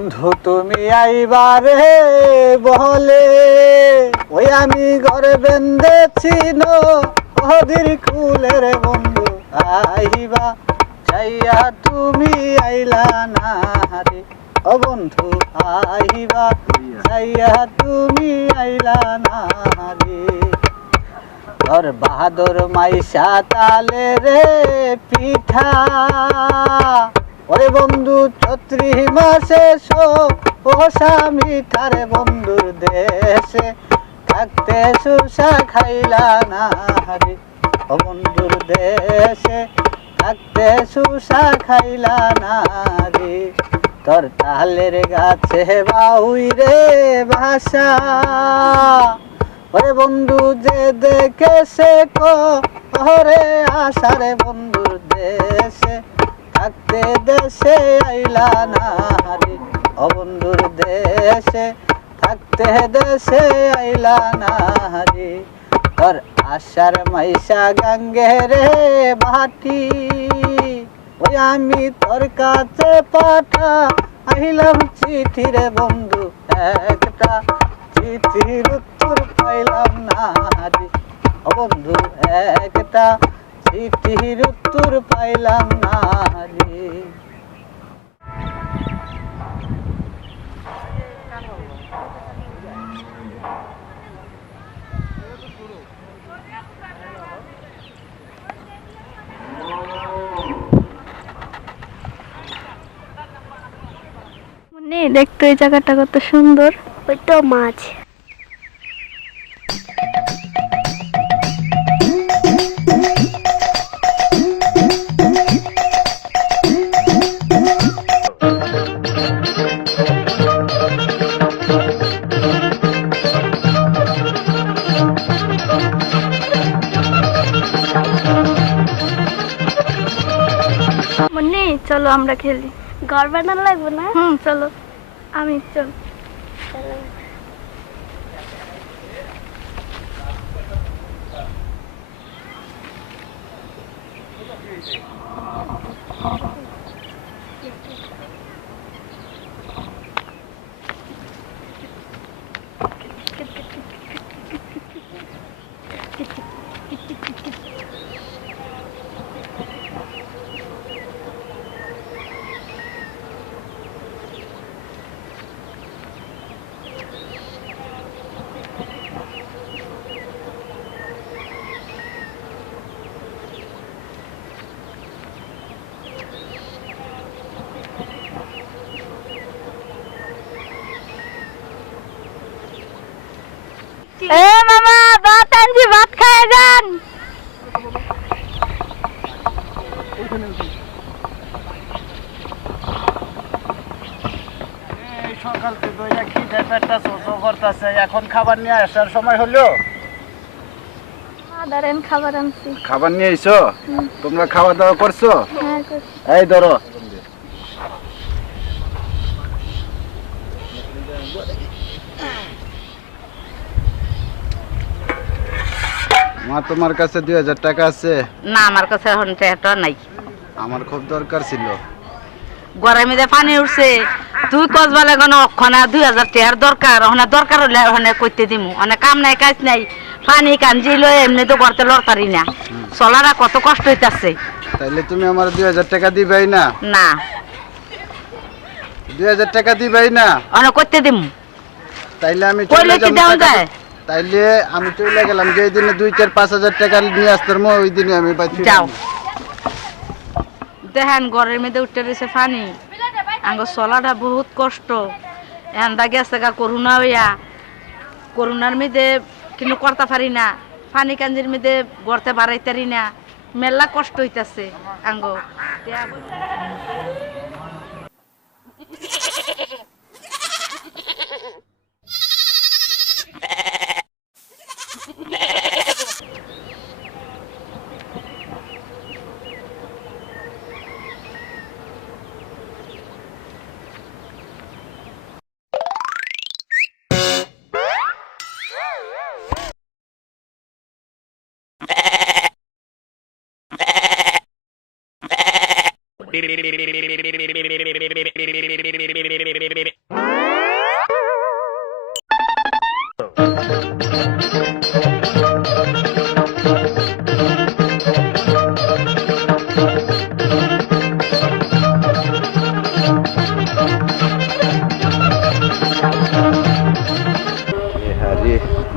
বন্ধু তুমি আইবারে বলে ওই আমি ঘরে বেঁধেছি নদীর কুলের বন্ধু আইবা চাইয়া তুমি আইলা না রে ও বন্ধু আইবা চাইয়া তুমি আইলা না রে তোর বাহাদুর মাইশা তালে রে পিঠা ওরে বন্ধু চৈত্রি মাসে ও স্বামী তারে বন্ধুর দেশে থাকতে সুসা খাইলা না রে ও বন্ধুর দেশে থাকতে সুসা খাইলা না রে তোর তালের গাছে বাউই রে ভাষা ওরে বন্ধু যে দেখেছে করে আশারে বন্ধুর দেশে থাকতে দেশে আইলা না রে ও বন্ধুর দেশে থাকতে দেশে আইলা না রে তোর আশার মাইশা গাঙ্গে রে ভাটি ওই আমি তোর কাছে পাঠা আইলাম চিঠি রে বন্ধু একটা চিঠির উত্তর পাইলাম না রে ও বন্ধু একটা চিঠির উত্তর পাইলাম না রে দেখতো এই জায়গাটা কত সুন্দর। ওই তো মাছ। মুন্নি চলো আমরা খেলি। ঘর বানানো লাগবে না? চলো আমি চল। এ মামা ভাত আনছি, ভাত খায় যান। সকাল থেকে খিদে পেটটা চোচো করতেছে, এখন খাবার নিয়ে আসার সময় হলো। ধরেন খাবার আনছি। খাবার নিয়ে এসো? তোমরা খাওয়া দাওয়া করছো? হ্যাঁ, এই ধরো। মা তোমার কাছে 2000 টাকা আছে? না, আমার কাছে এখন টাকা নাই। আমার খুব দরকার ছিল। গরমে যে পানি উঠছে, তুই কসবালে কোনো অক্ষণা 2000 টাকার দরকার। ওখানে দরকার হলে ওখানে করতে দিমু। অনেক কাম নাই, কাজ নাই, পানি কাঞ্জি লই এমনি তো করতে লড়তারি না। চলারা কত কষ্ট হইতাছে। তাইলে তুমি আমার 2000 টাকা দিবাই না? না, 2000 টাকা দিবাই না? অনেক করতে দিমু। তাইলে আমি কইলে কি দাম যায়? তাইলে আমি চলে গেলাম। যে দিনে 2-4-5,000 টাকা নিয়ে আসতাম ওই দিনে আমি বাইরে যাও। দেখেন ঘরের মধ্যে উঠতে রয়েছে পানি, আঙ্গ চলাটা বহুত কষ্ট। এন্দা গেছে গা করোনা হইয়া, করোনার মধ্যে কিন্তু করতে পারি না, পানি কাঞ্জির মধ্যে গড়তে বাড়াইতারি না, মেলা কষ্ট হইতাছে আঙ্গ। আরে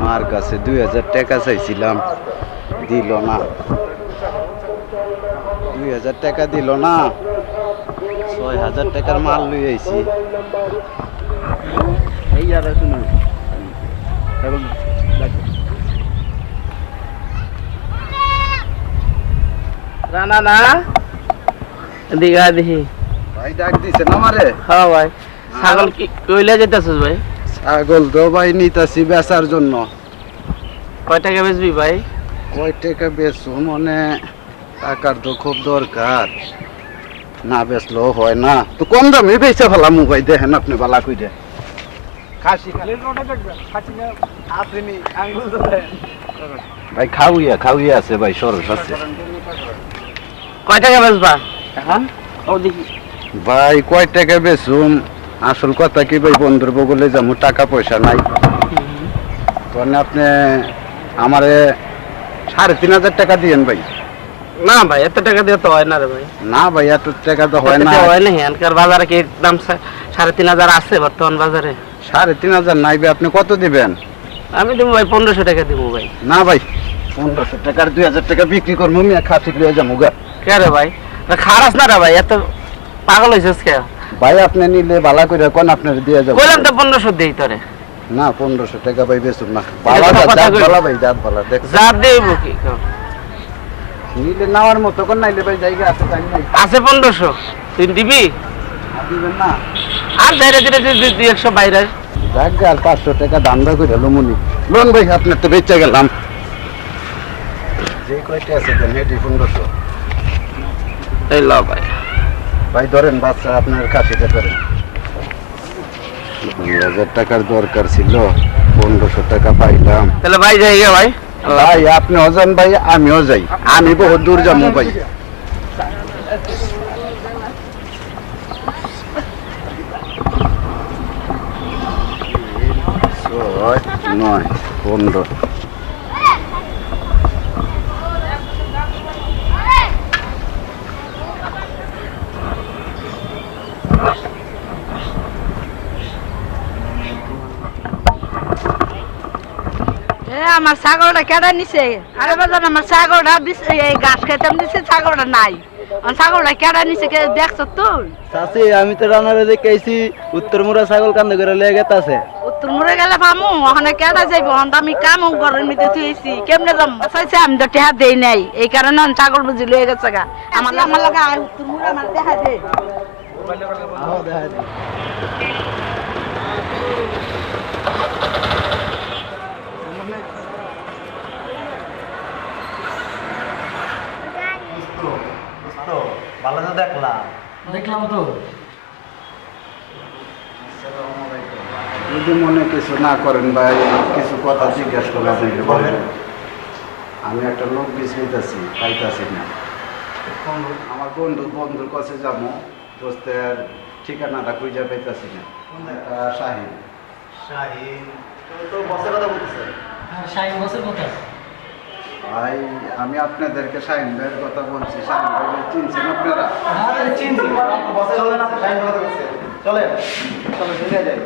মার কাছে 2000 টাকা চাইছিলাম, দিল না। 2000 টাকা দিল না, 6000 টাকার মাল লই আইছি। এই আর শুনুন, রানা না দিঘা দেখি। ভাই ডাক দিছে না আমারে? হ্যাঁ ভাই, ছাগল কি কইলে যেতেছিস ভাই? ছাগল তো ভাই নিতাছি বেচার জন্য। কয় টাকা বেচবি ভাই? কয় টাকা বেচো মানে টাকার তো খুব দরকার, না বেচলেও হয় না। তো কম দামে বেচে ফেলাম ভাই, দেখেন আপনি বালা কইরে। খাসি ভাই খাউইয়া আছে ভাই, সরস আছে। কয় টাকা বেচবা এখন? ও দেখি ভাই কয় টাকা বেচুম, আসল কথা কি ভাই, বন্ধুর বগলে যাবো, টাকা পয়সা নাই। তখন আপনি আমারে 3500 টাকা দিয়েন ভাই। না ভাই, এত টাকা দিয়ে তো হয় না রে ভাই। না ভাই এত টাকা তো হয় না। হয় না, এখানকার বাজারে কি দাম 3500 আছে বর্তমান বাজারে? 3500 নাই ভাই, আপনি কত দিবেন? আমি দেবো ভাই 1500 টাকা দিব ভাই। না ভাই 1500 টাকার 2000 টাকা বিক্রি করবো, আমি খাসি লিয়ে যাবো গা। কে রে ভাই, খারাপ না রে ভাই, এত পাগল হয়েছিস কে? ভাই আপনি নিলে বালা করে কোন আপনার দিয়ে যাবো। বললাম তো 1500 দেই তোরে। না 1500 টাকা ভাই বেচুন না, বালা জাত বালা ভাই, জাত বালা দেখ যা দেব কি নিলে নেওয়ার মতো কোন নাইলে ভাই জায়গা আছে, তাই নাই আছে 1500 তুই দিবি? দিবেন না? আর ধীরে ধীরে 200 বাইরে যাক আর 500 টাকা দান্দা করে লোমনি লোন ভাই, আপনার তো বেচে গেলাম। যে কয়টা আছে দেন হেডি 1500। এই ল ভাই। ভাই ধরেন বাচ্চা, আপনার খাসিটা করেন। 2000 টাকার দরকার ছিল, 1500 টাকা পাইলাম। তাহলে ভাই যাই গে ভাই। ভাই আপনি অজান ভাই, আমিও যাই, আমি বহুত দূর যাবো ভাই। ছয়, 9, 15। আমার ছাগলটা কেটে নিছে। আরে বাজান আমার ছাগলটা এই ঘাস খেতাম দিছে, ছাগলটা নাই। ছাগলটা কেটে নিছে, দেখছো তুই? চাচি আমি তো রানারে দেখেছি উত্তর মুরা ছাগল কান্দে করে লেগে গেছে। উত্তর মুড়ে গেলে পামু, ওখানে কেটে যাইবো। আমি কামও ঘরের মধ্যে থুইছি, কেমনে যাম? চাইছে আমি তো টেহা দেই নাই, এই কারণে ছাগল বুঝি লয়ে গেছে গা। আমার লাগে আয় উত্তর মুড়ে আমার দেখা দে। ভালো তো দেখলাম তো। যদি মনে কিছু না করেন ভাই, কিছু কথা জিজ্ঞেস করলাম, বলেন। আমি একটা লোক বিছাইতেছি, পাইতাছি না। আমার বন্ধুর কাছে যাবো, দোস্তের ঠিকানাটা খুঁজে পাইতাছি না। শাহিন। শাহিন তো বসের কথা বলতেছে। হ্যাঁ শাহিন বসের কথা। ভাই আমি আপনাদেরকে শাহিন ভাইয়ের কথা বলছি, শাহিন ভাই চিনছেন আপনারা? হ্যাঁ চিনছি, বসে চলেন, আপনি শাহিন কথা বলছে। চলেন চলেন চলে যাই।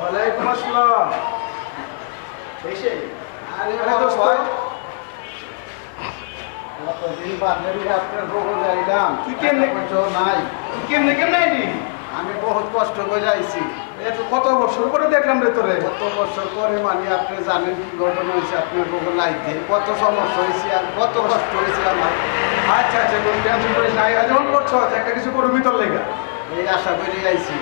ওয়ালাইকুম আসসালাম। আরে দোস্ত, কতদিন বাদে আপনার বগল যাইলাম। তুই কেমনে নাই? কেমনে আইলি? আমি বহুত কষ্ট করে যাইছি। এত কত বছর পরে দেখলাম রে তোরে। কত বছর পরে, মানে আপনি জানেন কি ঘটনা হয়েছে আপনার বগল লাইতে, কত সমস্যা হয়েছে আর কত কষ্ট হয়েছে আমার। আচ্ছা আচ্ছা, কোনো টেনশন করিস না। যখন করছো একটা কিছু করবি তোর লেগা। এই আশা করে আইছি।